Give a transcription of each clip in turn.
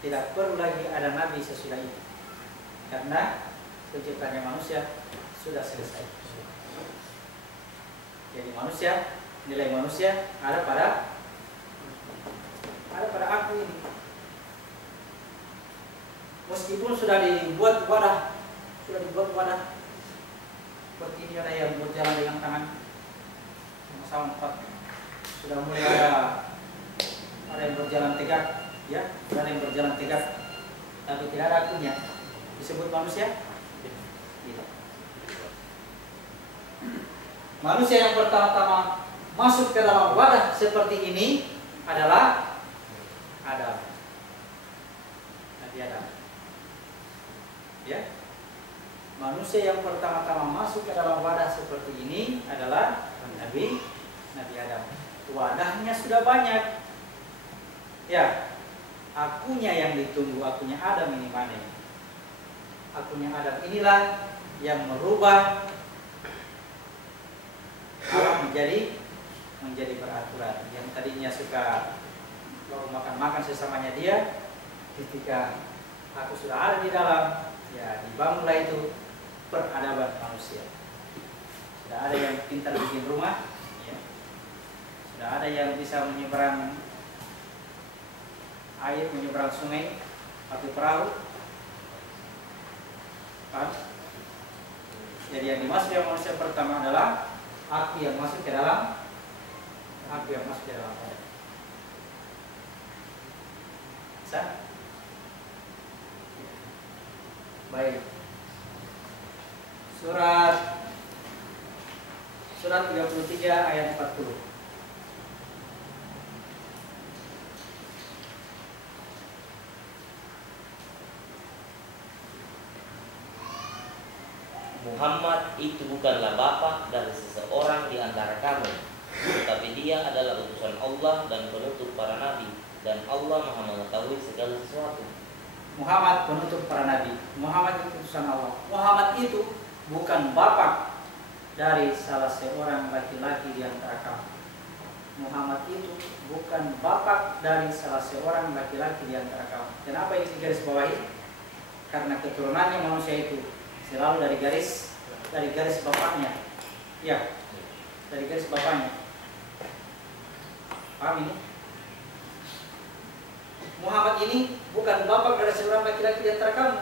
tidak perlu lagi ada nabi sesudah itu, karena penciptaannya manusia sudah selesai. Jadi manusia, nilai manusia ada pada aku ini. Meskipun sudah dibuat wadah seperti ini, ada yang berjalan dengan tangan sama empat, sudah mulai ada yang berjalan tegak, ya, ada yang berjalan tegak, tapi tidak ada akunya, disebut manusia. Tidak. Manusia yang pertama-tama masuk ke dalam wadah seperti ini adalah Adam, Nabi Adam. Ya, manusia yang pertama-tama masuk ke dalam wadah seperti ini adalah Nabi Adam. Wadahnya sudah banyak. Ya, akunya yang ditunggu, akunya Adam ini mana? Akunya Adam inilah yang merubah alam menjadi beraturan. Yang tadinya suka baru makan sesamanya dia, ketika aku sudah ada di dalam, ya dibangunlah itu peradaban manusia. Sudah ada yang pintar bikin rumah, ya. Sudah ada yang bisa menyeberang air, menyeberang sungai pakai perahu. Jadi yang dimaksud yang manusia pertama adalah aku yang masuk ke dalam wadah. Bisa? Baik. Surat 33 ayat 40. Muhammad itu bukanlah bapa dari seseorang di antara kamu, tetapi dia adalah utusan Allah dan penutup para nabi, dan Allah Maha mengetahui segala sesuatu. Muhammad penutup para nabi, Muhammad itu utusan Allah. Muhammad itu bukan bapa dari salah seorang laki-laki di antara kamu. Muhammad itu bukan bapa dari salah seorang laki-laki di antara kamu. Kenapa ini garis bawahi? Karena keturunannya manusia itu selalu dari garis bapaknya. Ya, dari garis bapaknya. Paham ini? Muhammad ini bukan bapak dari seorang laki-laki di antara kamu.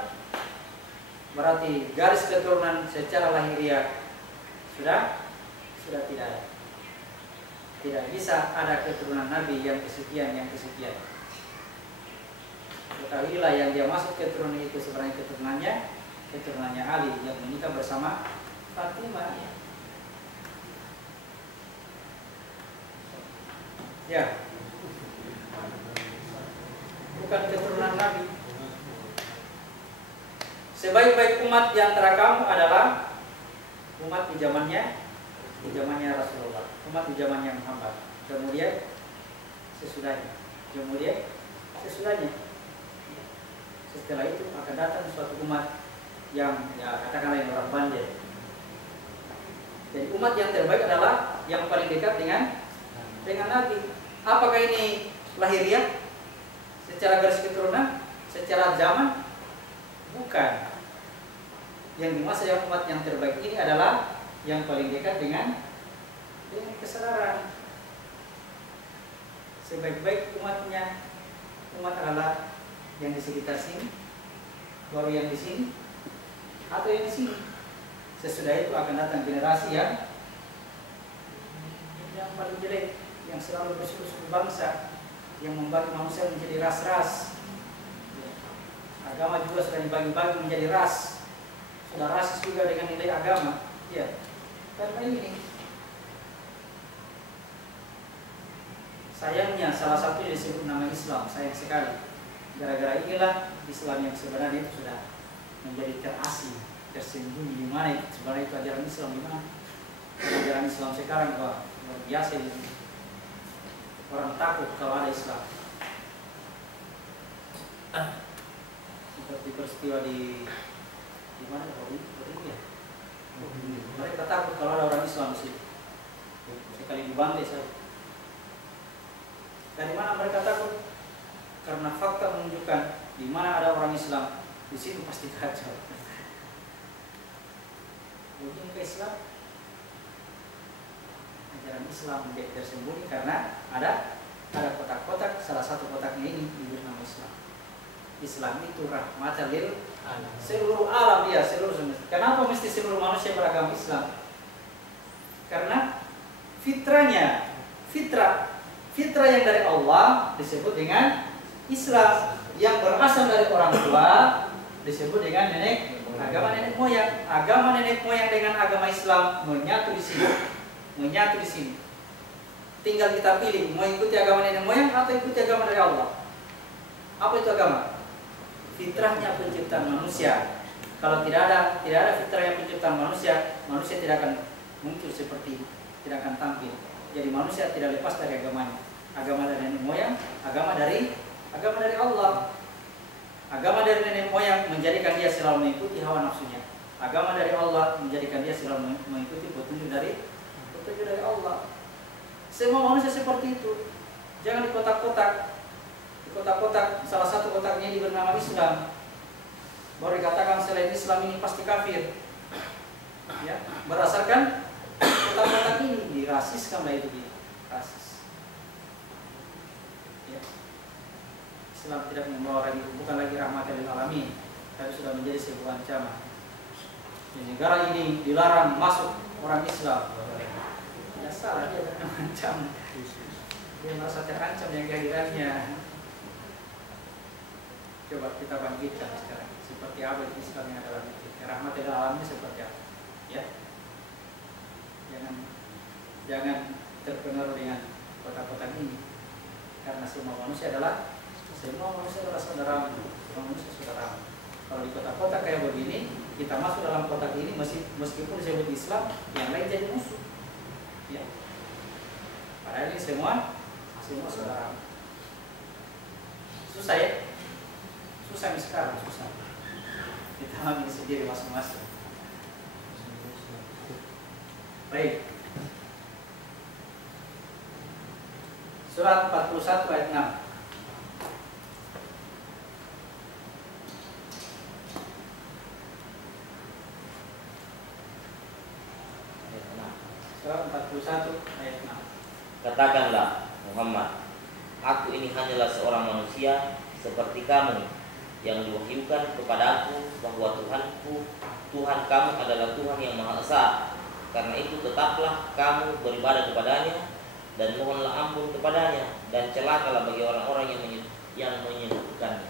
Berarti garis keturunan secara lahiriah sudah tidak ada. Tidak bisa ada keturunan Nabi yang kesekian. Ketahuilah yang dia masuk keturunan itu sebenarnya keturunannya Ali yang menikah bersama Fatimah. Ya, bukan keturunan Nabi. Sebaik-baik umat di antara kamu adalah umat di zamannya Rasulullah, umat di zamannya Muhammad. Kemudian sesudahnya. Setelah itu akan datang suatu umat yang katakanlah yang orang bandel. Jadi umat yang terbaik adalah yang paling dekat dengan Nabi. Apakah ini lahiriah? Secara garis keturunan, secara zaman? Bukan. Yang dimaksud yang umat yang terbaik ini adalah yang paling dekat dengan kesadaran. Sebaik-baik umat adalah yang di sekitar sini, baru yang di sini, atau yang di sini. Sesudah itu akan datang generasi yang paling jelek, yang selalu bersuku bangsa, yang membagi manusia menjadi ras-ras. Agama juga sudah dibagi-bagi menjadi ras. Sudah rasis juga dengan nilai agama. Ya, karena ini sayangnya salah satunya disebut nama Islam. Sayang sekali. Gara-gara inilah Islam yang sebenarnya itu sudah menjadi terasing, tersembunyi di mana itu sebenarnya itu ajaran Islam di mana? Ajaran Islam sekarang luar biasa ini. Orang takut kalau ada Islam. Seperti peristiwa di mana? Rohingya. Mereka takut kalau ada orang Islam di situ. Sekali dibantai saya. Dari mana mereka takut? Karena fakta menunjukkan di mana ada orang Islam, di situ pasti kacau. Mungkin ke Islam, ajaran Islam menjadi tersembunyi karena ada kotak-kotak. Salah satu kotaknya ini diberi nama Islam. Islam itu rahmatan lil seluruh alam, dia seluruh semesta. Kenapa mesti seluruh manusia beragama Islam? Karena fitrah yang dari Allah disebut dengan Islam, yang berasal dari orang tua disebut dengan agama nenek moyang. Agama nenek moyang dengan agama Islam menyatu di sini. Tinggal kita pilih mau ikuti agama nenek moyang atau ikuti agama dari Allah. Apa itu agama? Fitrahnya penciptaan manusia. Kalau tidak ada fitrah yang penciptaan manusia tidak akan muncul seperti ini, tidak akan tampil. Jadi manusia tidak lepas dari agamanya. Agama dari nenek moyang, agama dari Allah. Agama dari nenek moyang menjadikan dia selalu mengikuti hawa nafsunya. Agama dari Allah menjadikan dia selalu mengikuti petunjuk dari Allah. Semua manusia seperti itu. Jangan di kotak-kotak. Di kotak-kotak, salah satu kotaknya diberi nama Islam. Baru dikatakan selain Islam ini pasti kafir. Ya, berdasarkan kotak-kotak ini dirasiskan lah itu dia. Rasis. Ya. Islam tidak membawa orang itu, bukan lagi rahmatan lil alamin, tapi sudah menjadi sebuah ancaman. Di negara ini dilarang masuk orang Islam. Ya salah, dia terancam. Dia merasa terancam yang kehadirannya. Coba kita bangkitkan sekarang. Seperti apa Islam yang ada dalam itu? Rahmatan lil alamin seperti apa? Ya. Jangan terpengaruh dengan kotak-kotak ini. Karena semua manusia adalah saudara. Semua manusia saudara. Kalau di kotak-kotak kayak begini, kita masuk dalam kotak ini meskipun disebut Islam, yang lain jadi musuh. Ya. Padahal ini semua saudara. Susah ya? Susah nih sekarang, susah. Kita ambil sendiri masing-masing. Baik. Surat 41 ayat 6. Surat 41 ayat 6. Katakanlah Muhammad, aku ini hanyalah seorang manusia seperti kamu, yang diwahyukan kepadaku bahwa Tuhan kamu adalah Tuhan yang Maha Esa. Karena itu tetaplah kamu beribadah kepadanya dan mohonlah ampun kepadanya, dan celakalah bagi orang-orang yang menyebutkannya.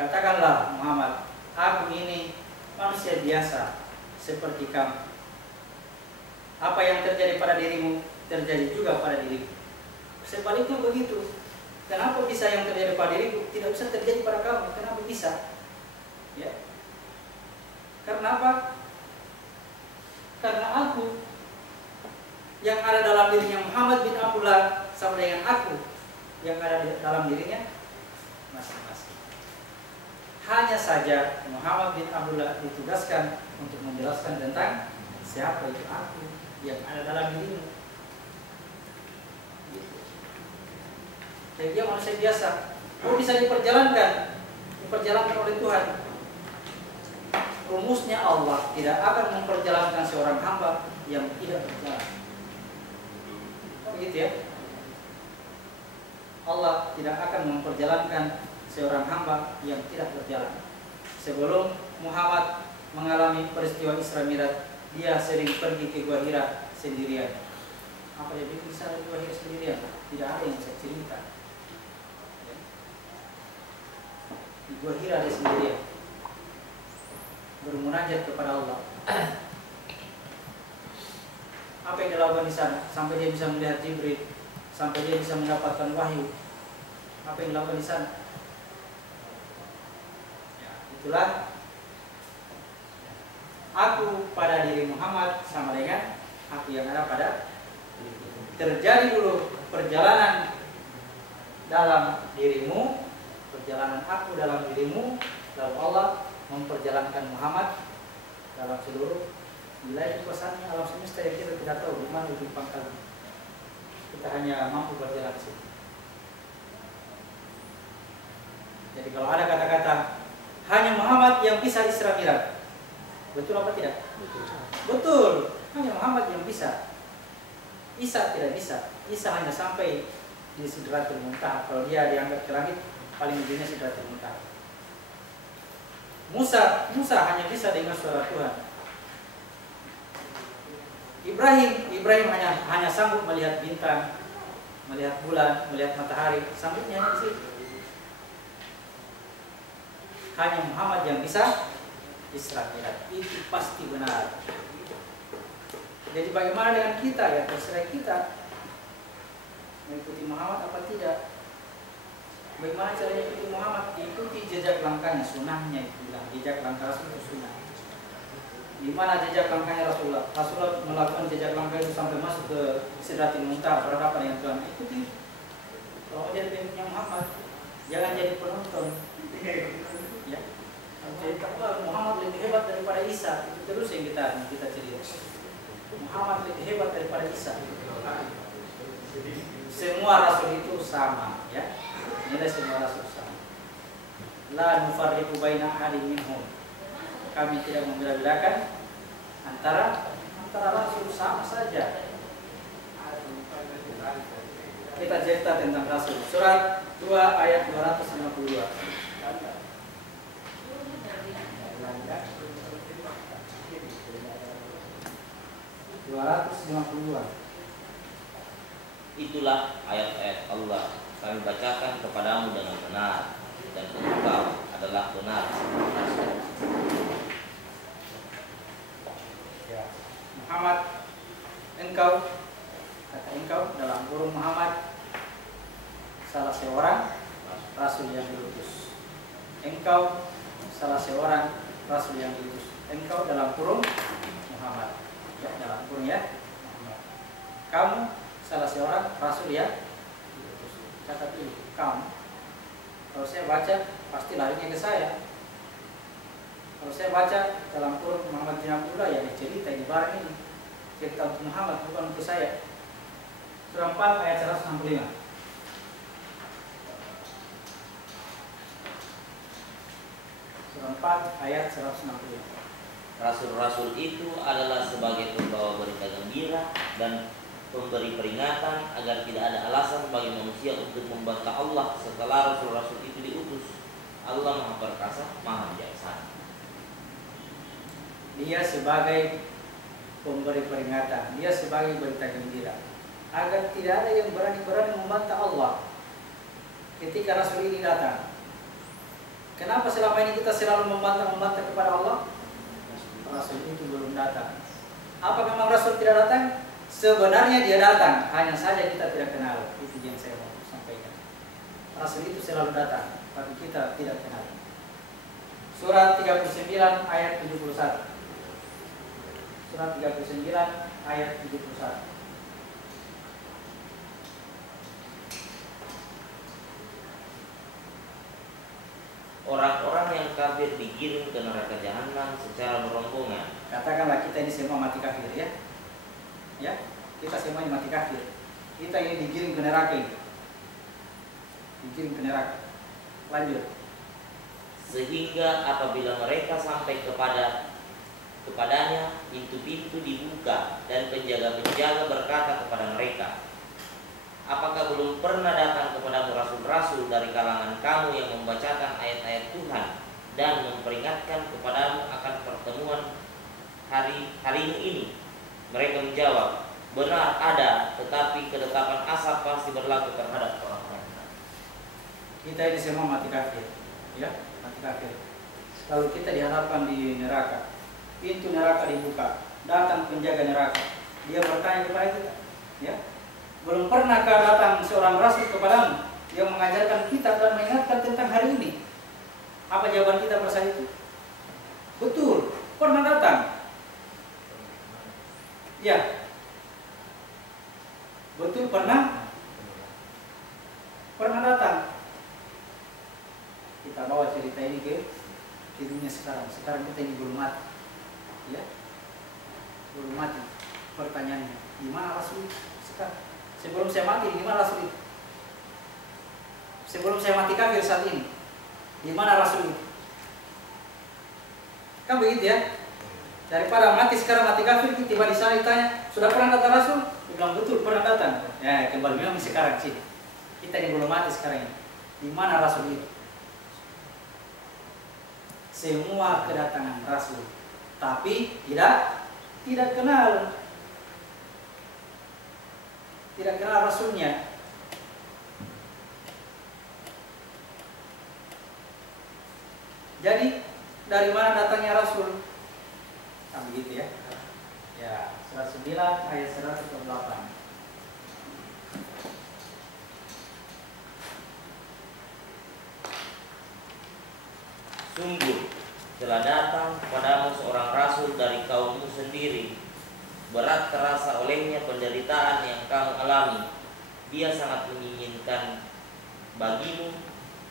Katakanlah Muhammad, aku ini manusia biasa seperti kamu. Apa yang terjadi pada dirimu terjadi juga pada diriku. Sebaliknya begitu. Kenapa bisa yang terjadi pada diriku tidak bisa terjadi pada kamu? Kenapa bisa? Ya. Karena apa? Karena aku yang ada dalam dirinya Muhammad bin Abdullah sama dengan aku yang ada dalam dirinya masing-masing. Hanya saja Muhammad bin Abdullah ditugaskan untuk menjelaskan tentang siapa itu aku yang ada dalam dirimu. Jadi dia manusia biasa. Bisa diperjalankan oleh Tuhan. Rumusnya Allah tidak akan memperjalankan seorang hamba yang tidak berjalan. Begitu ya. Allah tidak akan memperjalankan seorang hamba yang tidak berjalan. Sebelum Muhammad mengalami peristiwa Isra Mi'raj, dia sering pergi ke Gua Hira sendirian. Apa dia bisa di Gua Hira sendirian? Tidak ada yang bisa cerita. Di Gua Hira dia sendirian, bermunajat kepada Allah. Apa yang dilakukan di sana sampai dia bisa melihat Jibril, sampai dia bisa mendapatkan wahyu? Apa yang dilakukan di sana? Ya, itulah aku pada diri Muhammad sama dengan aku yang ada pada diriku. Terjadi dulu perjalanan dalam dirimu, perjalanan aku dalam dirimu, lalu Allah memperjalankan Muhammad dalam seluruh wilayah kekuasaannya alam semesta yang kita tidak tahu di mana ujung pangkalnya. Kita hanya mampu berjalan di situ. Jadi kalau ada kata-kata hanya Muhammad yang bisa Isra Mi'raj, betul apa tidak? Betul. Hanya Muhammad yang bisa. Isa tidak bisa. Isa hanya sampai di Sidratul Muntaha. Kalau dia diangkat ke langit, paling ujungnya Sidratul Muntaha. Musa hanya bisa dengar suara Tuhan. Ibrahim hanya sanggup melihat bintang, melihat bulan, melihat matahari. Sanggupnya hanya di situ. Hanya Muhammad yang bisa Isra Mi'raj. Itu pasti benar. Jadi bagaimana dengan kita, ya terserah kita mengikuti Muhammad apa tidak. Bagaimana caranya ikuti Muhammad? Ikuti jejak langkahnya, sunnahnya itu bilang. Jejak langkah Rasul itu sunnah. Di mana jejak langkahnya Rasulullah? Rasulullah melakukan jejak langkah itu sampai masuk ke Sidratul Muntaha, berhadapan dengan Tuhan. Ikuti. Kalau jadi pengikutnya Muhammad, jangan jadi penonton. Ya. Jadi Muhammad lebih hebat daripada Isa. Itu terus yang kita cerita. Muhammad lebih hebat daripada Isa. Semua rasul itu sama, ya. Nilai semua rasul sama. La nufarriqu baina ahadin minhum. Kami tidak membeda-bedakan antara rasul, sama saja. Kita cerita tentang rasul. Surat 2 ayat 252. Itulah ayat-ayat Allah kami bacakan kepadamu dengan benar, dan engkau adalah benar. Ya. Muhammad, engkau, kata engkau dalam kurung Muhammad, salah seorang rasul yang diutus. Engkau salah seorang rasul yang diutus. Engkau dalam kurung Muhammad. Ya, dalam kurung ya Muhammad. Kamu salah seorang rasul yang diutus. Catat ini, kamu. Kalau saya baca pasti larinya ke saya. Kalau saya baca dalam kurung Muhammad bin Abdullah, ya cerita di barang ini cerita untuk Muhammad, bukan untuk saya. Surah 4 ayat 165. Surah 4 ayat 165. Rasul-rasul itu adalah sebagai pembawa berita gembira dan pemberi peringatan agar tidak ada alasan bagi manusia untuk membantah Allah setelah rasul-rasul itu diutus. Allah Maha Perkasa, Maha Bijaksana. Dia sebagai pemberi peringatan, dia sebagai berita gembira, agar tidak ada yang berani-berani membantah Allah ketika rasul ini datang. Kenapa selama ini kita selalu membantah kepada Allah? Rasul itu belum datang. Apa memang Rasul tidak datang? Sebenarnya dia datang, hanya saja kita tidak kenal. Itu yang saya mau sampaikan. Rasul itu selalu datang, tapi kita tidak kenal. Surat 39 ayat 71. Surat 39 ayat 71. Orang-orang yang kafir digiring ke neraka jahanam secara berombongan. Katakanlah kita ini semua mati kafir, ya. Ya, kita semua ini mati kafir. Kita ini digiring ke neraka ini. Digiring ke neraka. Lanjut. Sehingga apabila mereka sampai kepadanya, pintu-pintu dibuka dan penjaga-penjaga berkata kepada mereka, apakah belum pernah datang kepadamu rasul-rasul dari kalangan kamu yang membacakan ayat-ayat Tuhan dan memperingatkan kepadamu akan pertemuan harimu ini? Mereka menjawab, benar ada, tetapi ketetapan asap pasti berlaku terhadap orang-orang. Kita ini semua mati kafir, ya, mati kafir. Kalau kita dihadapkan di neraka, pintu neraka dibuka, datang penjaga neraka, dia bertanya kepada kita, ya. Belum pernahkah datang seorang rasul kepadamu yang mengajarkan kita dan mengingatkan tentang hari ini? Apa jawaban kita pada saat itu? Betul, pernah datang. Ya, betul pernah datang. Kita bawa cerita ini ke dunia sekarang. Sekarang kita ini belum mati, ya, belum mati. Pertanyaannya, di mana rasul sekarang? Sebelum saya mati, di mana rasul itu? Sebelum saya mati kafir saat ini, Di mana rasul itu? Kan begitu ya? Daripada mati sekarang mati kafir, tiba di sana ditanya, sudah pernah datang rasul? Dia bilang betul pernah datang. Ya kembali memang sekarang sih. Kita yang belum mati sekarang ini. Di mana rasul itu? Semua kedatangan rasul, tapi tidak kenal rasulnya. Jadi dari mana datangnya rasul? Nah, begitu ya. Ya, surat 9 ayat 108. Sungguh telah datang kepadamu seorang rasul dari kaummu sendiri. Berat terasa olehnya penderitaan yang kamu alami. Dia sangat menginginkan bagimu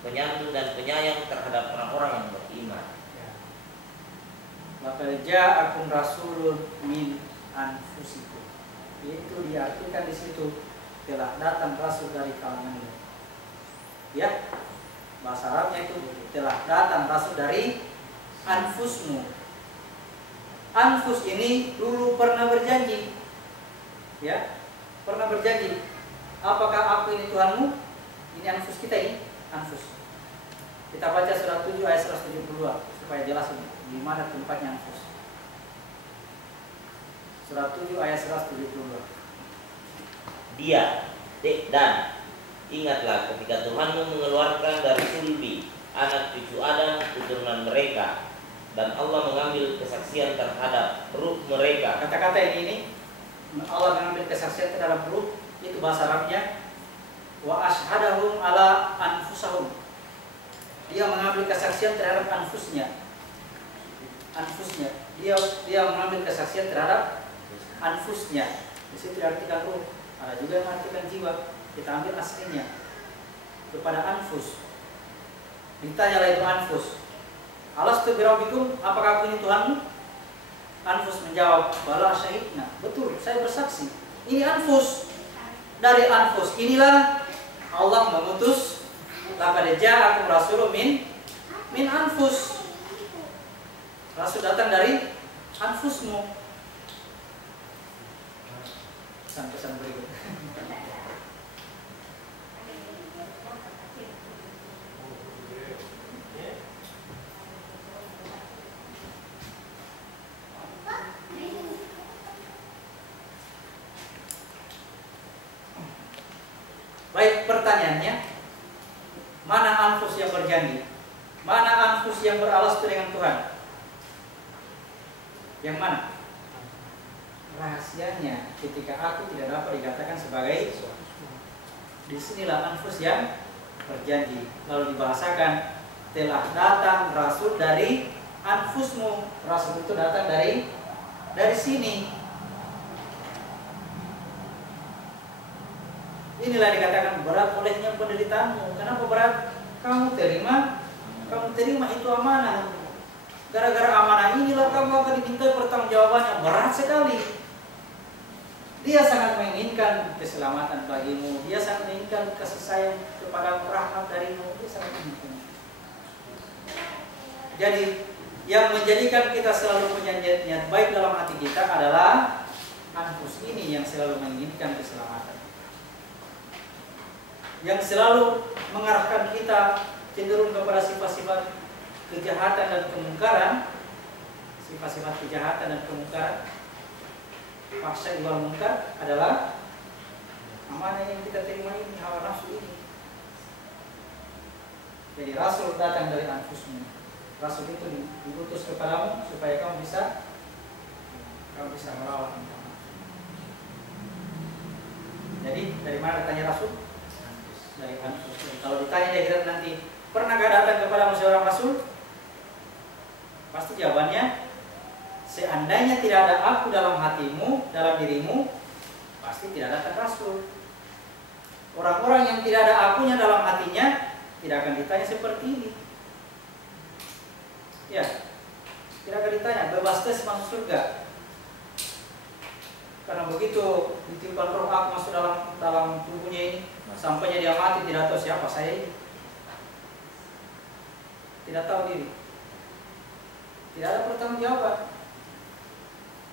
penyantun dan penyayang terhadap orang-orang yang beriman. Laqad ja'akum rasulun min anfusikum. Itu diartikan di situ telah datang rasul dari kalanganmu. Ya, bahasa Arabnya itu telah datang rasul dari anfusmu. Anfus ini dulu pernah berjanji, ya, pernah berjanji. Apakah aku ini Tuhanmu? Ini anfus kita ini, anfus. Kita baca surat 7 ayat 172 supaya jelas di mana tempatnya anfus. Surat 7 ayat 172. Dia dan ingatlah ketika Tuhanmu mengeluarkan dari sulbi anak cucu Adam keturunan mereka, dan Allah mengambil kesaksian terhadap ruh mereka. Kata-kata ini Allah mengambil kesaksian terhadap ruh, itu bahasa Arabnya wa ashhadahum ala anfusahum. Dia mengambil kesaksian terhadap anfusnya. Dia mengambil kesaksian terhadap anfusnya. Di situ diartikan ruh. Ada juga yang mengartikan jiwa. Kita ambil aslinya kepada anfus. Ditanyalah itu anfus, alastu birabbikum, apakah aku ini Tuhanmu? Anfus menjawab, bala syahidna, betul, saya bersaksi. Ini anfus. Dari anfus inilah Allah mengutus laqad ja'akum rasulun min anfus. Rasul datang dari anfusmu. Pesan-pesan berikut. Baik, pertanyaannya, mana anfus yang berjanji? Mana anfus yang beralas dengan Tuhan? Yang mana? Rahasianya ketika aku tidak dapat dikatakan sebagai, disinilah anfus yang berjanji. Lalu dibahasakan, telah datang rasul dari anfusmu. Rasul itu datang dari sini. Inilah dikatakan berat olehnya penderitaanmu. Kenapa berat? Kamu terima itu amanah. Gara-gara amanah inilah kamu akan diminta pertanggungjawabannya. Berat sekali. Dia sangat menginginkan keselamatan bagimu. Dia sangat menginginkan kasih sayang kepada rahmat darimu. Dia sangat menginginkan. Jadi yang menjadikan kita selalu punya niat baik dalam hati kita adalah anfus ini yang selalu menginginkan keselamatan, yang selalu mengarahkan kita cenderung kepada sifat-sifat kejahatan dan kemungkaran. Sifat-sifat kejahatan dan kemungkaran, paksa wal mungkar adalah amanah yang kita terima ini, hawa nafsu ini. Jadi rasul datang dari anfusmu. Rasul itu diutus kepadamu supaya kamu bisa melawan. Jadi dari mana datangnya rasul? Dari anfus. Kalau ditanya di akhirat nanti, pernahkah datang kepadamu seorang rasul? Pasti jawabannya, seandainya tidak ada aku dalam hatimu, dalam dirimu, pasti tidak datang rasul. Orang-orang yang tidak ada akunya dalam hatinya tidak akan ditanya seperti ini. Ya, tidak akan ditanya, bebas tes masuk surga. Karena begitu ditiupkan roh aku masuk dalam tubuhnya ini, sampainya dia mati tidak tahu siapa saya ini. tidak tahu diri, tidak ada pertanggungjawaban.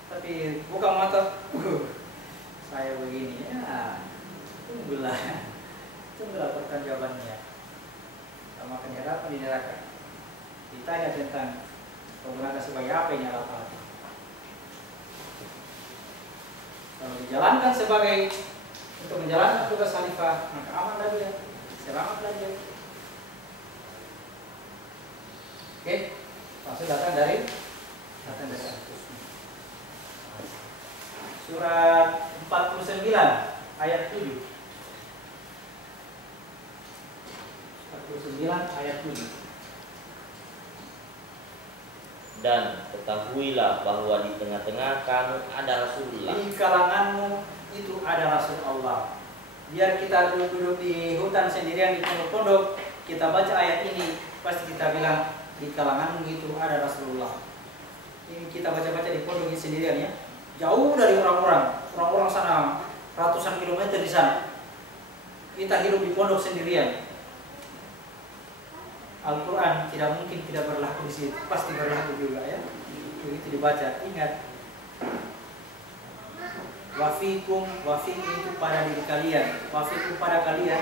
Tapi bukan mata, saya begini ya, tunggulah pertanggungjawabannya. Sama penyadapan di neraka. Ditanya tentang penggunaan sebagai apa ini alat alat. Kalau dijalankan sebagai untuk menjalankan tugas khalifah, maka amanlah dia, selamatlah dia. Oke, langsung datang dari surat 49 ayat 7. 49 ayat 7. Dan ketahuilah bahwa di tengah-tengah kamu ada Rasulullah. Di kalanganmu itu ada Rasul Allah. Biar kita duduk di hutan sendirian di pondok-pondok, kita baca ayat ini, pasti kita bilang di kalanganmu itu ada Rasulullah. Ini kita baca-baca di pondok ini sendirian ya. Jauh dari orang-orang sana ratusan kilometer di sana. Kita hidup di pondok sendirian. Al-Quran tidak mungkin tidak berlaku di situ, pasti berlaku juga ya. Begitu dibaca, ingat. Wafikum itu pada diri kalian, wafikum pada kalian.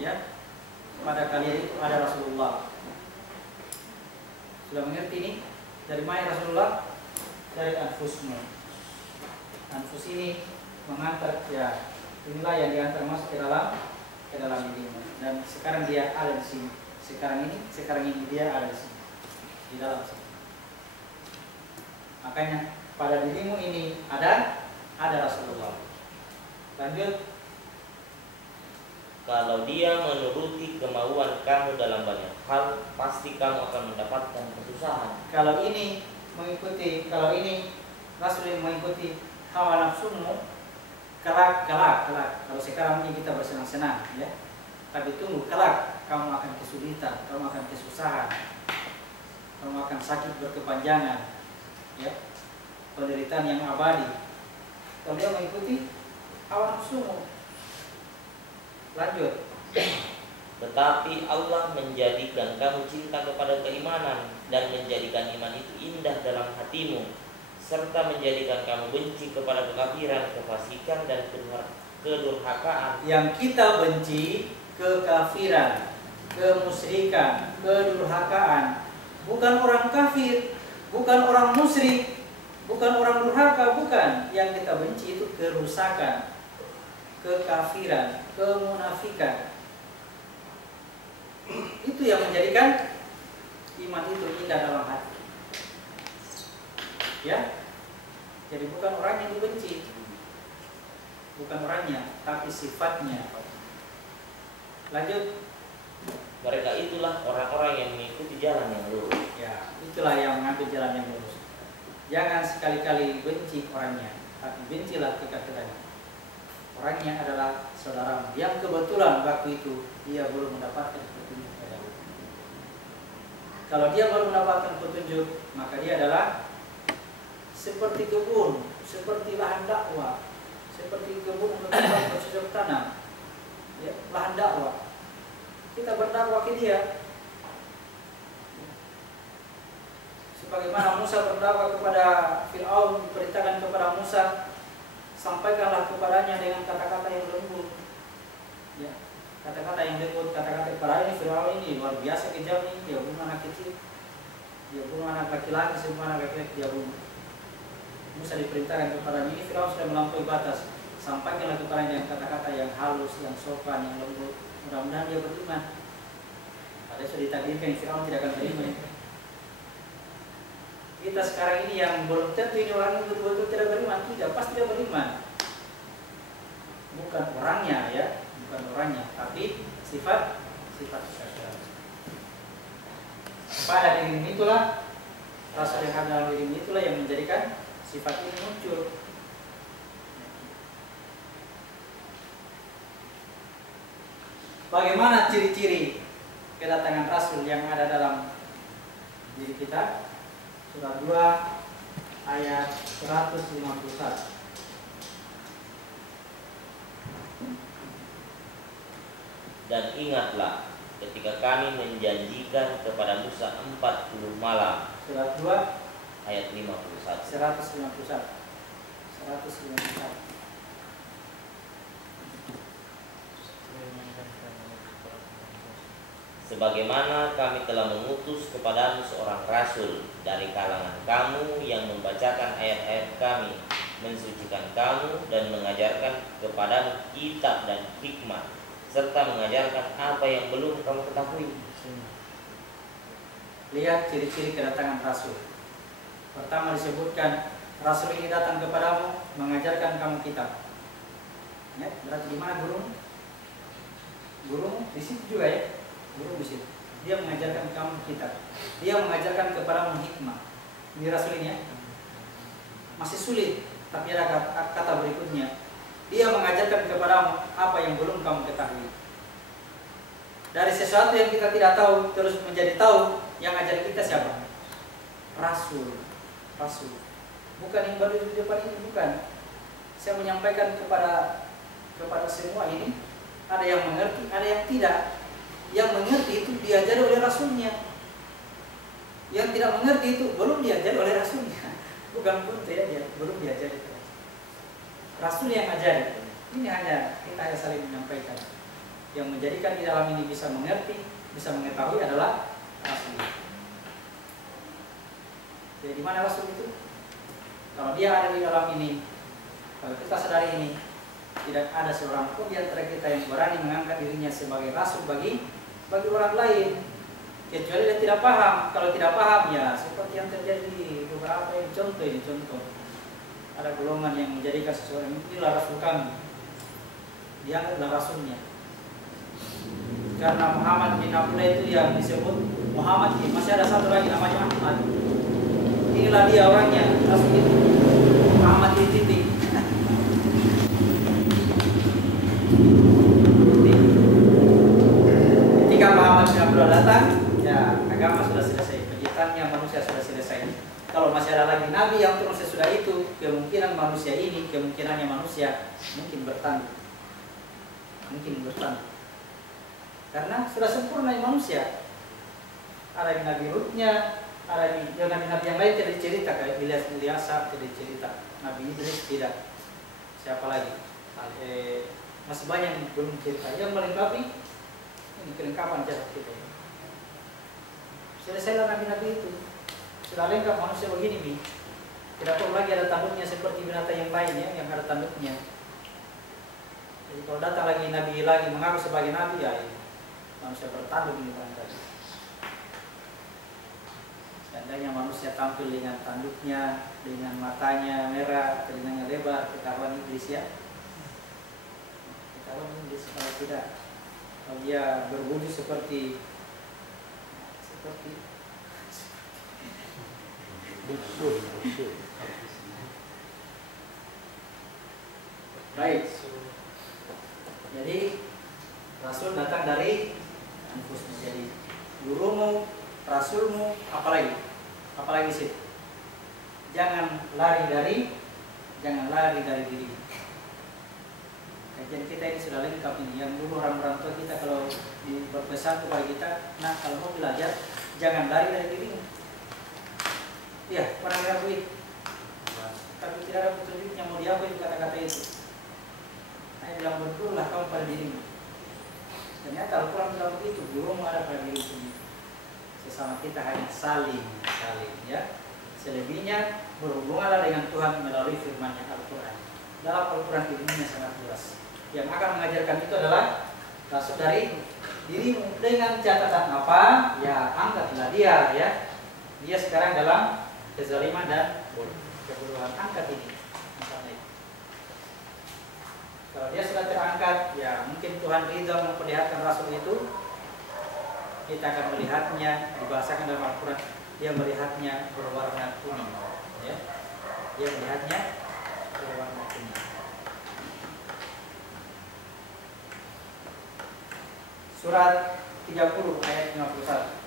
Ya, pada kalian itu ada Rasulullah. Sudah mengerti ini? Dari mana Rasulullah? Dari anfusmu. Anfus ini mengantar ya. Inilah yang diantar masuk ke dalam dirimu. Dan sekarang dia ada di sini. Sekarang ini dia ada di sini. Di dalam sini. Makanya pada dirimu ini ada Rasulullah. Lanjut. Kalau dia menuruti kemauan kamu dalam banyak hal, pasti kamu akan mendapatkan kesusahan. Kalau ini Rasul yang mengikuti hawa nafsumu, kelak. Kalau sekarang ini kita bersenang-senang, ya. Tapi tunggu, kelak kamu akan kesulitan, kamu akan kesusahan, kamu akan sakit berkepanjangan, ya. Penderitaan yang abadi. Kalau dia mengikuti hawa nafsumu. Lanjut. Tetapi Allah menjadikan kamu cinta kepada keimanan dan menjadikan iman itu indah dalam hatimu, serta menjadikan kamu benci kepada kekafiran, kefasikan dan kedurhakaan. Yang kita benci kekafiran, kemusyrikan, kedurhakaan, bukan orang kafir, bukan orang musyrik, bukan orang durhaka, bukan. Yang kita benci itu kerusakan, kekafiran, kemunafikan. Itu yang menjadikan iman itu indah dalam hati. Ya. Jadi bukan orang yang dibenci, bukan orangnya, tapi sifatnya. Lanjut. Mereka itulah orang-orang yang mengikuti jalan yang lurus. Ya, itulah yang mengambil jalan yang lurus. Jangan sekali-kali benci orangnya, tapi bencilah kekafirannya. Orangnya adalah saudaramu yang kebetulan waktu itu dia belum mendapatkan petunjuk. Kalau dia baru mendapatkan petunjuk, maka dia adalah seperti kebun, seperti lahan dakwah, seperti kebun untuk bercocok tanam, ya, lahan dakwah. Kita berdakwah ke dia, sebagaimana Musa berdakwah kepada Fir'aun, diperintahkan kepada Musa, sampaikanlah kepadanya dengan kata-kata yang lembut, ya, kata-kata yang lembut, kata-kata kepada ini Fir'aun ini luar biasa kejam ini, dia bunuh anak kecil, dia bunuh anak laki-laki, semua anak laki-laki dia bunuh. Musa diperintahkan kepada ini Fir'aun sudah melampaui batas, sampaikanlah kepadanya dengan kata-kata yang halus, yang sopan, yang lembut. Mudah-mudahan dia beriman. Padahal sudah ditakdirkan Fir'aun tidak akan beriman. Kita sekarang ini yang belum tentu ini orang betul-betul tidak beriman, tidak, pasti tidak beriman. Bukan orangnya ya, bukan orangnya, tapi sifat kekafiran. Pada diri itulah rasa yang ada dalam diri itulah yang menjadikan sifat ini muncul. Bagaimana ciri-ciri kedatangan Rasul yang ada dalam diri kita? Surah 2 ayat 151. Dan ingatlah ketika kami menjanjikan kepada Musa 40 malam. Surat 2 Ayat 51. 151. Sebagaimana kami telah mengutus kepadamu seorang rasul dari kalangan kamu yang membacakan ayat-ayat kami, mensucikan kamu dan mengajarkan kepadamu kitab dan hikmah, serta mengajarkan apa yang belum kamu ketahui. Lihat ciri-ciri kedatangan rasul. Pertama disebutkan rasul ini datang kepadamu mengajarkan kamu kitab. Ya, berarti di mana guru? Guru di situ juga ya. Guru di situ. Dia mengajarkan kamu kitab. Dia mengajarkan kepadamu hikmah. Ini rasul ini ya. Masih sulit, tapi ada kata berikutnya. Dia mengajarkan kepadamu apa yang belum kamu ketahui. Dari sesuatu yang kita tidak tahu terus menjadi tahu, yang ajar kita siapa? Rasul. Rasul. Bukan yang baru di depan ini, bukan. Saya menyampaikan kepada semua ini, ada yang mengerti, ada yang tidak. Yang mengerti itu diajari oleh rasulnya. Yang tidak mengerti itu belum diajari oleh rasulnya. Bukan pun ya, dia belum diajari. Rasul yang ajari. Ini hanya kita saling menyampaikan. Yang menjadikan di dalam ini bisa mengerti, bisa mengetahui adalah rasul. Jadi di mana rasul itu? Kalau dia ada di dalam ini, kalau kita sadari ini, tidak ada seorang pun di antara kita yang berani mengangkat dirinya sebagai rasul bagi orang lain, kecuali dia tidak paham. Kalau tidak paham ya seperti yang terjadi di beberapa contoh. Ada golongan yang menjadikan seseorang inilah rasul kami, dianggaplah rasulnya. Karena Muhammad bin Abdullah itu yang disebut Muhammad, masih ada satu lagi namanya Ahmad. Inilah dia orangnya, rasul itu Muhammad di titik. Ketika Muhammad bin Abdullah datang, ya agama sudah selesai, penciptaannya manusia sudah selesai. Kalau masih ada lagi nabi yang turun sesudah itu, kemungkinan manusia ini, kemungkinannya manusia mungkin bertanduk. Karena sudah sempurna manusia. Ada yang Nabi Hudnya, ada yang nabi-nabi yang lain tidak dicerita, kayak Ilyas tidak dicerita, Nabi Idris tidak. Siapa lagi? Masih banyak yang belum cerita. Yang melengkapi ini kelengkapan jasad kita. Selesailah nabi-nabi itu. Sudah lengkap manusia begini nih. Tidak perlu lagi ada tanduknya seperti binatang yang lainnya yang ada tanduknya. Jadi kalau datang lagi nabi lagi mengaku sebagai nabi, ya manusia bertanduk ini barangkali. Seandainya manusia tampil dengan tanduknya, dengan matanya merah, telinganya lebar, ketahuan iblis ya. Ketahuan iblis. Kalau tidak, kalau dia berbudi seperti baik. Jadi rasul datang dari anfusmu. Jadi gurumu, rasulmu, apalagi sih. Jangan lari dari dirimu. Kajian kita ini sudah lengkap ini. Yang dulu orang-orang tua kita kalau berpesan kepada kita, nah kalau mau belajar jangan lari dari dirimu. Ya, pernah ngakui. Tapi tidak ada petunjuknya mau diapain kata-kata itu. Saya bilang betullah kamu pada dirimu. Ternyata Al-Quran bilang begitu, gurumu ada pada diri sendiri. Sesama kita hanya saling ya. Selebihnya berhubunganlah dengan Tuhan melalui firman-Nya Al-Quran. Dalam Al-Quran ilmunya sangat luas. Yang akan mengajarkan itu adalah rasul dari dirimu. Dengan catatan apa? Ya angkatlah dia ya. Dia sekarang dalam kezaliman dan kebodohan. Angkat ini. Kalau dia sudah terangkat, ya mungkin Tuhan ridha memperlihatkan rasul itu. Kita akan melihatnya, dibahasakan dalam Al-Quran, dia melihatnya berwarna kuning, ya. Dia melihatnya berwarna kuning. Surat 30 ayat 51.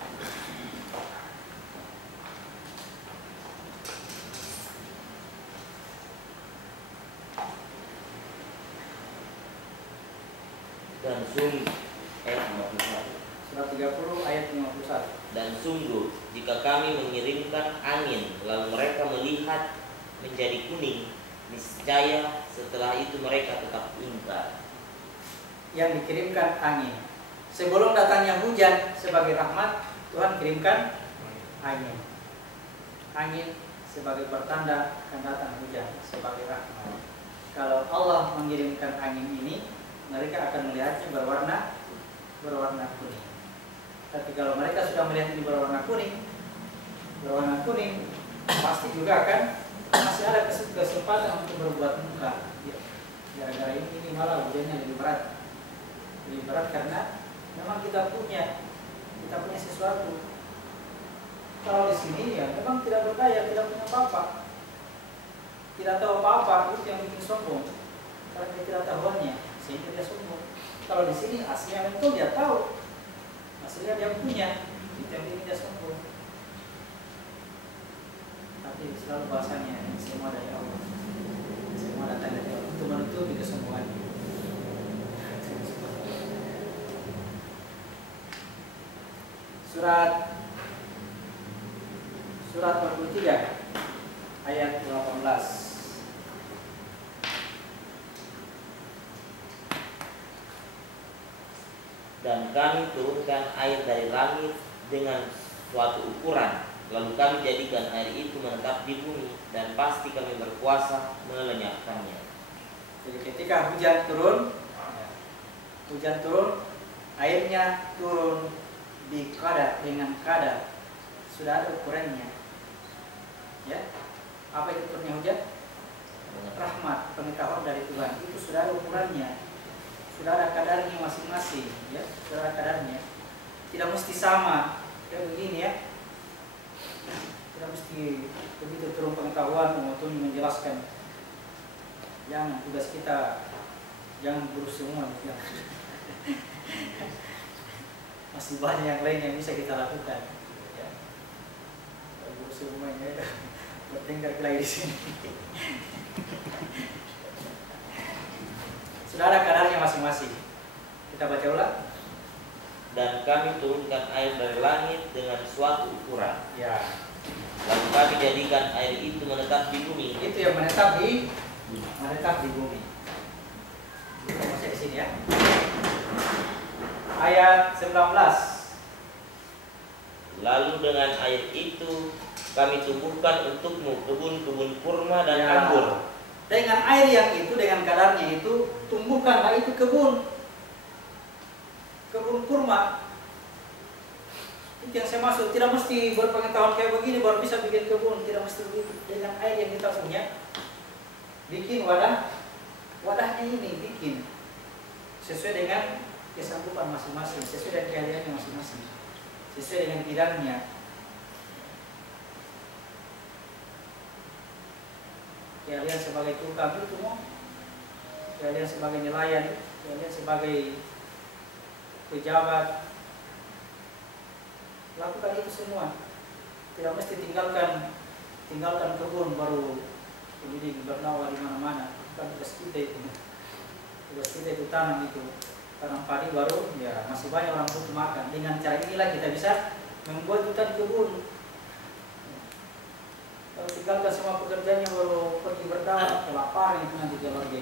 Dan suri ayat 51. Surat 30 ayat 51. Dan sungguh jika kami mengirimkan angin lalu mereka melihat menjadi kuning, niscaya setelah itu mereka tetap ingkar. Yang dikirimkan angin. Sebelum datangnya hujan sebagai rahmat, Tuhan kirimkan angin. Angin sebagai pertanda akan datang hujan sebagai rahmat. Kalau Allah mengirimkan angin ini, mereka akan melihatnya berwarna kuning. Tapi kalau mereka sudah melihat ini berwarna kuning, pasti juga akan masih ada kesempatan untuk berbuat muka. Ya. Gara-gara ini malah hujannya lebih berat karena memang kita punya sesuatu. Kalau di sini ya memang tidak berdaya, tidak punya apa-apa, tidak tahu apa-apa, itu yang bikin sombong. Karena dia tidak tahuannya, sehingga dia sombong. Kalau di sini aslinya betul dia tahu, aslinya dia punya, itu yang bikin dia sombong. Tapi selalu bahasanya semua dari Allah, semua datang dari Allah, itu menutupi kesombongan. Surat 43 ayat 18. Dan kami turunkan air dari langit dengan suatu ukuran, lalu kami jadikan air itu menetap di bumi, dan pasti kami berkuasa melenyapkannya. Jadi ketika hujan turun, airnya turun di kadar dengan kadar, sudah ada ukurannya. Ya, apa itu turunnya hujan? Rahmat, pengetahuan dari Tuhan, itu sudah ada ukurannya. Sudah ada kadarnya masing-masing, ya, sudah ada kadarnya. Tidak mesti sama, kayak begini ya. Tidak mesti begitu turun pengetahuan untuk menjelaskan. Jangan, tugas kita jangan buruk semua. Ya. Masih banyak yang lain yang bisa kita lakukan. Ya. Buruk semuanya, bertengkar lagi di sini. Sudah ada kadarnya masing-masing. Kita baca ulang. Dan kami turunkan air dari langit dengan suatu ukuran. Ya. Lalu kami jadikan air itu menetap di bumi. Itu yang menetap di bumi. Kita masuk di sini ya. Ayat 19. Lalu dengan air itu kami tumbuhkan untukmu kebun-kebun kurma dan anggur. Dengan air yang itu, dengan kadarnya itu, tumbuhkanlah itu kebun kurma. Itu yang saya maksud. Tidak mesti berpengetahuan kayak begini baru bisa bikin kebun. Tidak mesti begitu. Dengan air yang kita punya, bikin wadahnya ini, bikin sesuai dengan kesanggupan masing-masing, sesuai dengan keahliannya masing-masing, sesuai dengan bidangnya. Keahlian sebagai tukang itu mau, keahlian sebagai nelayan, keahlian sebagai pejabat, lakukan itu semua. Tidak mesti tinggalkan kebun baru kemudian bernawa di mana-mana. Bukan tugas kita itu. Tugas kita itu tanam padi baru, ya masih banyak orang butuh makan. Dengan cara inilah kita bisa membuat hutan kebun. Kalau tinggalkan semua pekerjaannya baru pergi berdakwah, kelaparan itu nanti keluarga.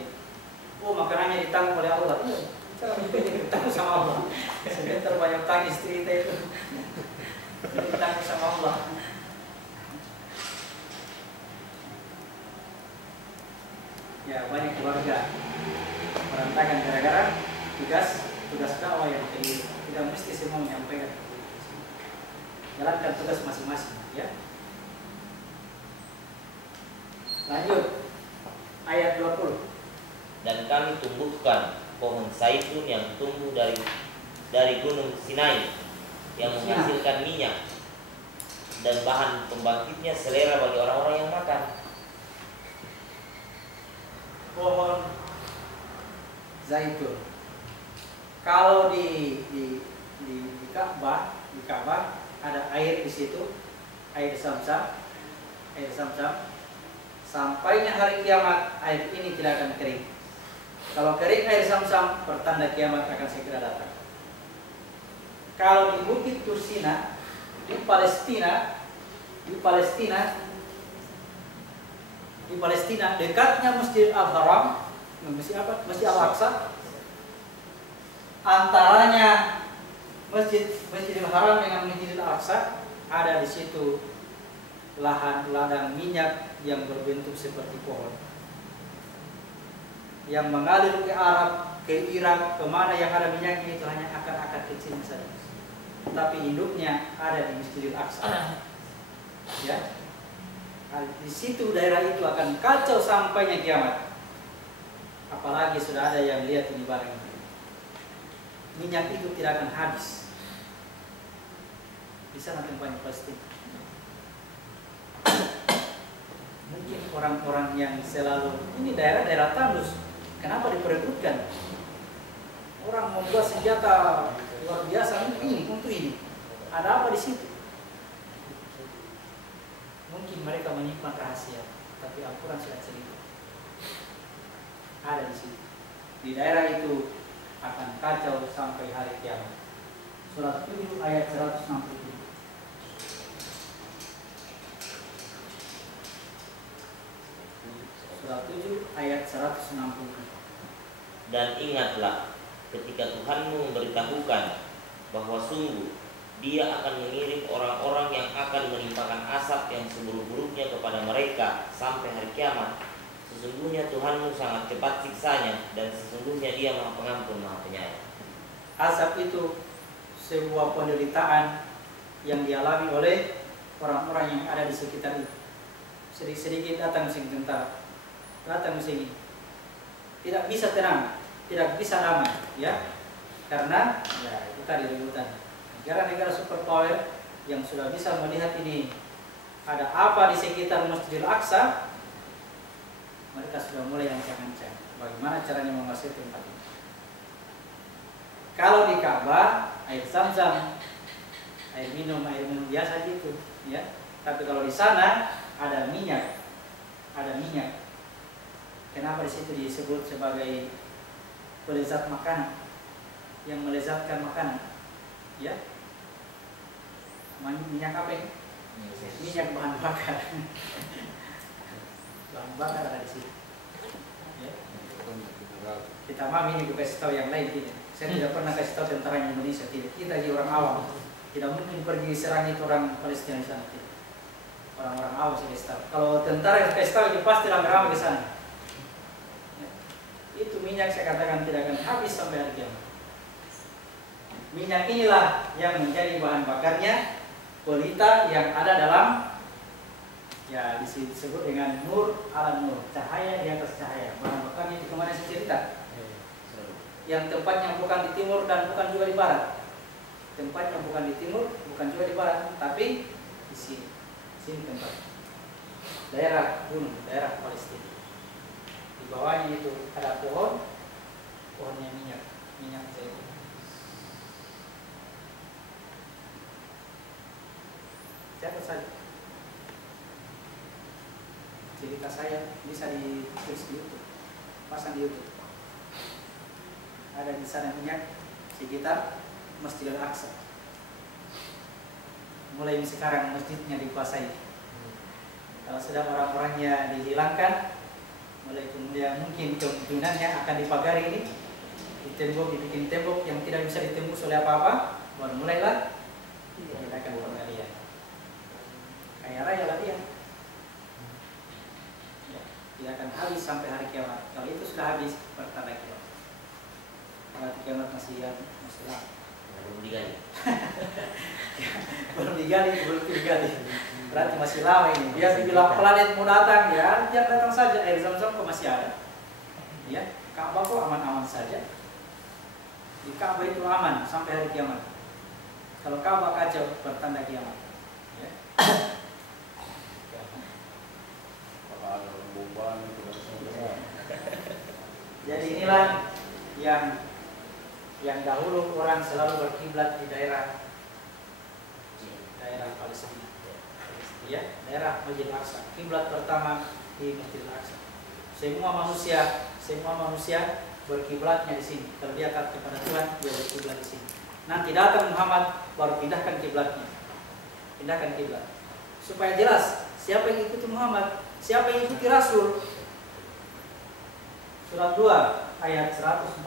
Oh, makanannya ditanggung oleh Allah. Jangan ditanggung sama Allah. Sebentar banyak tangis cerita itu. Ditanggung sama Allah. Ya, banyak keluarga berantakan gara-gara tugas dakwah yang keliru. Tidak mesti semua menyampaikan. Jalankan tugas masing-masing, ya. Lanjut ayat 20. Dan kami tumbuhkan pohon zaitun yang tumbuh dari gunung Sinai, yang menghasilkan minyak dan bahan pembangkitnya selera bagi orang-orang yang makan. Pohon zaitun. Kalau di Ka'bah ada air di situ, air Zamzam. Sampainya hari kiamat, air ini tidak akan kering. Kalau kering air Zamzam, pertanda kiamat akan segera datang. Kalau di Bukit Tursina di Palestina dekatnya Masjid Al-Haram, Masjid Al-Aqsa. Antaranya Masjidil Haram dengan Masjidil Aqsa ada di situ ladang minyak yang berbentuk seperti pohon yang mengalir ke Arab, ke Irak, kemana yang ada minyaknya itu hanya akar-akar kecil saja. Tapi induknya ada di Masjidil Aqsa. Ya, di situ daerah itu akan kacau sampainya kiamat. Apalagi sudah ada yang lihat ini barang ini. Minyak itu tidak akan habis. Bisa nanti banyak plastik. Mungkin orang-orang yang selalu ini daerah-daerah tandus, kenapa diperebutkan? Orang membuat senjata luar biasa ini untuk ini. Ada apa di situ? Mungkin mereka menyimpan rahasia, tapi Al-Quran sudah cerita. Ada di situ. Di daerah itu akan kacau sampai hari kiamat. Surat 7 ayat 167. Surat 7 ayat 160. Dan ingatlah ketika Tuhanmu memberitahukan bahwa sungguh Dia akan mengirim orang-orang yang akan menimpakan asap yang seburuk-buruknya kepada mereka sampai hari kiamat. Sesungguhnya Tuhanmu sangat cepat siksanya, dan sesungguhnya Dia Maha Pengampun, Maha Penyayang. Azab itu sebuah penderitaan yang dialami oleh orang-orang yang ada di sekitar itu. Sedikit-sedikit datang mesin tentara, datang mesin ini, tidak bisa tenang, tidak bisa damai, ya, karena ya itu tadi rebutan. Negara-negara superpower yang sudah bisa melihat ini ada apa di sekitar Masjidil Aqsa, mereka sudah mulai ancang-ancang bagaimana caranya menguasai tempat ini. Kalau di Ka'bah air Zam-Zam, air minum biasa gitu, ya. Tapi kalau di sana ada minyak, Kenapa di situ disebut sebagai pelezat makanan, yang melezatkan makanan, ya? Minyak apa ini? Minyak bahan bakar. Bahan bakar ada di situ. Ya. Kita ini kasih tahu yang lain tidak. Saya tidak pernah kasih tahu tentara Indonesia tidak. Kita di orang awam. Tidak mungkin pergi serang itu orang Palestina di sana tidak. Orang-orang awam saya kasih tahu. Kalau tentara yang kasih tahu itu pasti ramai-ramai ke sana. Ya. Itu minyak saya katakan tidak akan habis sampai hari kiamat. Minyak inilah yang menjadi bahan bakarnya pelita yang ada dalam, ya disebut dengan nur ala nur, cahaya di atas cahaya. Bahan bakarnya itu kemana saya cerita? Yang tempatnya bukan di timur dan bukan juga di barat. Tempatnya bukan di timur, bukan juga di barat, tapi di sini. Sini tempat. Daerah gunung, daerah Palestina. Di bawahnya itu ada pohonnya minyak zaitun. Siapa saja. Cerita saya bisa ditulis di YouTube, pasang di YouTube. Ada di sana minyak sekitar Masjidil Aqsa. Mulai sekarang masjidnya dikuasai. Kalau sudah orang-orangnya dihilangkan, mulai kemudian mungkin kemungkinannya akan dipagari ini, dibikin tembok yang tidak bisa ditembus oleh apa-apa, baru mulailah diadakan penggalian. Kaya raya latihan. Ya, tidak akan habis sampai hari kiamat. Kalau itu sudah habis, pertanda kiamat. Hari kiamat masih lama. Belum digali. belum digali. Berarti masih lama ini. Dia bilang planet mau datang, ya dia datang saja. Air Zam-Zam kok masih ada. Ya, Ka'bah kok aman-aman saja. Di Ka'bah itu aman sampai hari kiamat. Kalau Ka'bah kacau, pertanda kiamat. Ya. Jadi inilah yang dahulu orang selalu berkiblat di daerah Palestina, ya, daerah Masjid Aqsa. Kiblat pertama di Masjid Aqsa. Semua manusia berkiblatnya di sini. Kalau dia taat kepada Tuhan, dia berkiblat di sini. Nanti datang Muhammad baru pindahkan kiblatnya. Pindahkan kiblat. Supaya jelas siapa yang ikuti Muhammad, siapa yang ikuti Rasul. Surat 2 ayat 142.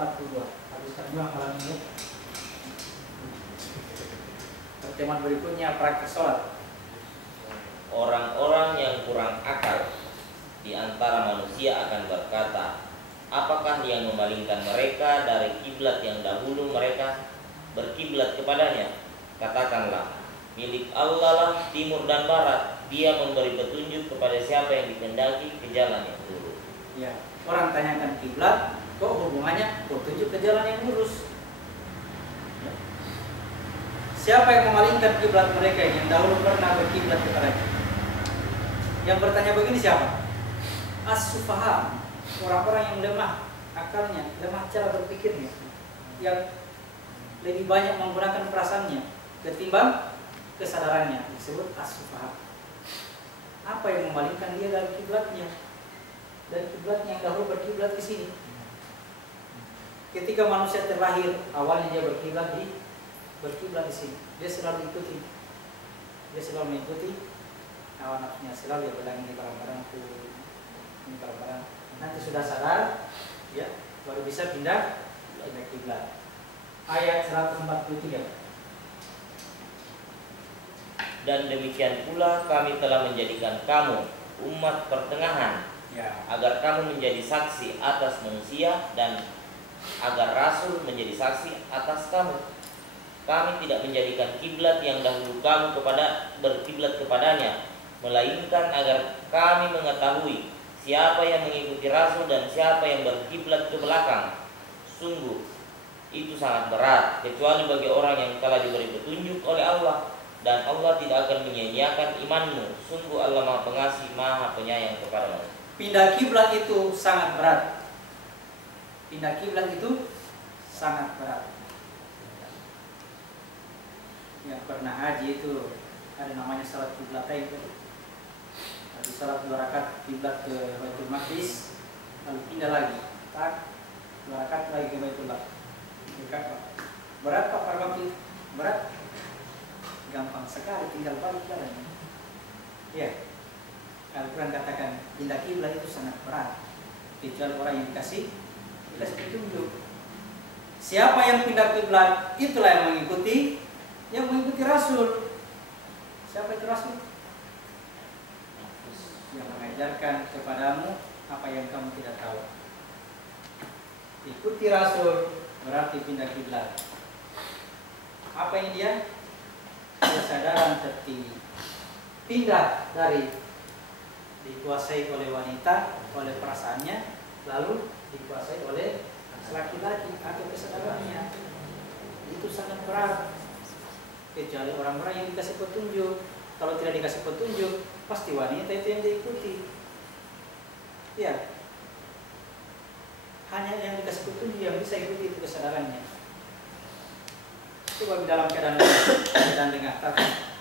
Habiskan dua malam ini. Pertemuan berikutnya praktik sholat. Orang-orang yang kurang akal di antara manusia akan berkata, apakah yang memalingkan mereka dari kiblat yang dahulu mereka berkiblat kepadanya? Katakanlah, milik Allah lah timur dan barat. Dia memberi petunjuk kepada siapa yang dikehendaki ke jalan yang lurus. Ya, orang tanyakan kiblat, kok hubungannya petunjuk ke jalan yang lurus? Ya. Siapa yang memalingkan kiblat mereka yang dahulu pernah berkiblat kepadanya? Yang bertanya begini siapa? As-sufaha, orang-orang yang lemah akalnya, lemah cara berpikirnya, yang lebih banyak menggunakan perasaannya ketimbang kesadarannya, disebut as-sufaha. Apa yang memalingkan dia dari kiblatnya? Dari kiblatnya yang dahulu berkiblat di sini. Ketika manusia terlahir, awalnya dia berkiblat di sini. Dia selalu ikuti. Dia selalu mengikuti hawa nafsunya, selalu dia bilang ini barang-barangku, ini barang-barang. Nanti sudah sadar, ya, baru bisa pindah kiblat. Ayat 143. Dan demikian pula kami telah menjadikan kamu umat pertengahan, Ya. agar kamu menjadi saksi atas manusia dan agar Rasul menjadi saksi atas kamu. Kami tidak menjadikan kiblat yang dahulu kamu berkiblat kepadanya, melainkan agar kami mengetahui siapa yang mengikuti Rasul dan siapa yang berkiblat ke belakang. Sungguh itu sangat berat, kecuali bagi orang yang telah diberi petunjuk oleh Allah, dan Allah tidak akan menyia-nyiakan imanmu. Sungguh Allah Maha Pengasih, Maha Penyayang kepadamu. Pindah kiblat itu sangat berat. Pindah kiblat itu sangat berat. Yang pernah haji itu ada namanya salat kiblatain itu. Habis salat 2 rakaat kiblat ke Baitul Maqdis, lalu pindah lagi. Tak, 2 rakaat lagi ke Baitullah. Berat Pak Parwati? Berat? Gampang sekali, tinggal balik jalannya. Ya. Al-Quran katakan pindah kiblat itu sangat berat, kecuali orang yang dikasih petunjuk. Siapa yang pindah kiblat, itulah yang mengikuti Rasul. Siapa itu Rasul? Yang mengajarkan kepadamu apa yang kamu tidak tahu. Ikuti Rasul berarti pindah kiblat. Apa ini dia? Kesadaran tertinggi. Pindah dari dikuasai oleh wanita, oleh perasaannya, lalu dikuasai oleh laki-laki atau kesadarannya. Itu sangat berat. Kecuali orang-orang yang dikasih petunjuk. Kalau tidak dikasih petunjuk, pasti wanita itu yang diikuti. Ya, hanya yang dikasih petunjuk yang bisa ikuti itu kesadarannya. Coba di dalam keadaan dengar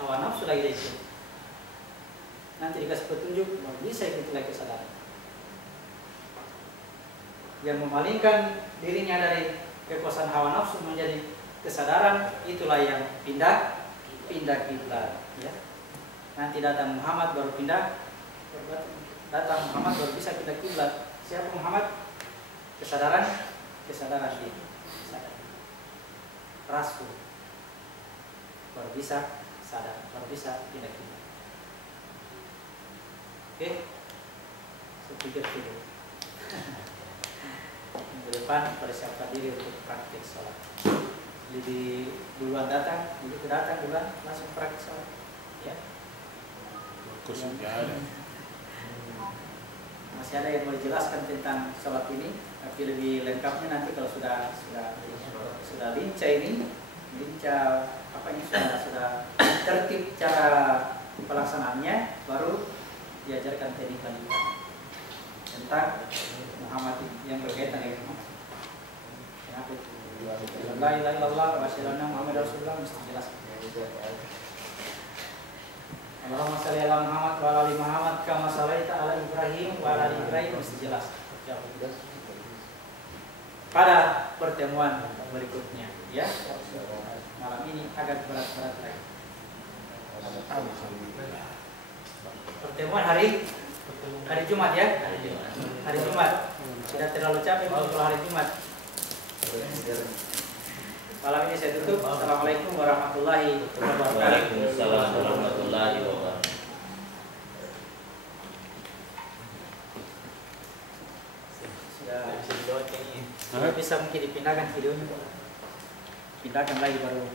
hawa nafsu lagi itu. Nanti dikasih petunjuk, baru bisa ikuti lagi kesadaran. Yang memalingkan dirinya dari kekuasaan hawa nafsu menjadi kesadaran, itulah yang pindah kiblat. Ya. Nanti datang Muhammad baru pindah, datang Muhammad baru bisa pindah kiblat. Siapa Muhammad? Kesadaran ini. Rasul baru bisa sadar, baru bisa pindah kiblat. Oke, saya pikir dulu. Minggu depan persiapkan diri untuk praktik sholat. Jadi duluan datang, begitu datang duluan langsung praktik sholat. Ya. Masih ada yang mau dijelaskan tentang sholat ini, tapi lebih lengkapnya nanti kalau sudah lincah ini, apa ini sudah tertib cara pelaksanaannya, baru diajarkan teknik lanjutan tentang Muhammad yang berkaitan dengan kenapa itu la ilaha illallah wa asyhadu Muhammad Rasulullah mesti jelas. Allahumma shalli ala Muhammad wa ala ali Muhammad kama shallaita ala Ibrahim wa ala ali Ibrahim mesti jelas. Pada pertemuan berikutnya ya. malam ini agak berat-berat lagi. Pertemuan hari Jumat ya. Hari Jumat. Tidak terlalu capek kalau hari Jumat. Malam ini saya tutup. Assalamualaikum warahmatullahi wabarakatuh. Waalaikumsalam warahmatullahi wabarakatuh. Sudah bisa mungkin dipindahkan videonya. Pindahkan lagi baru.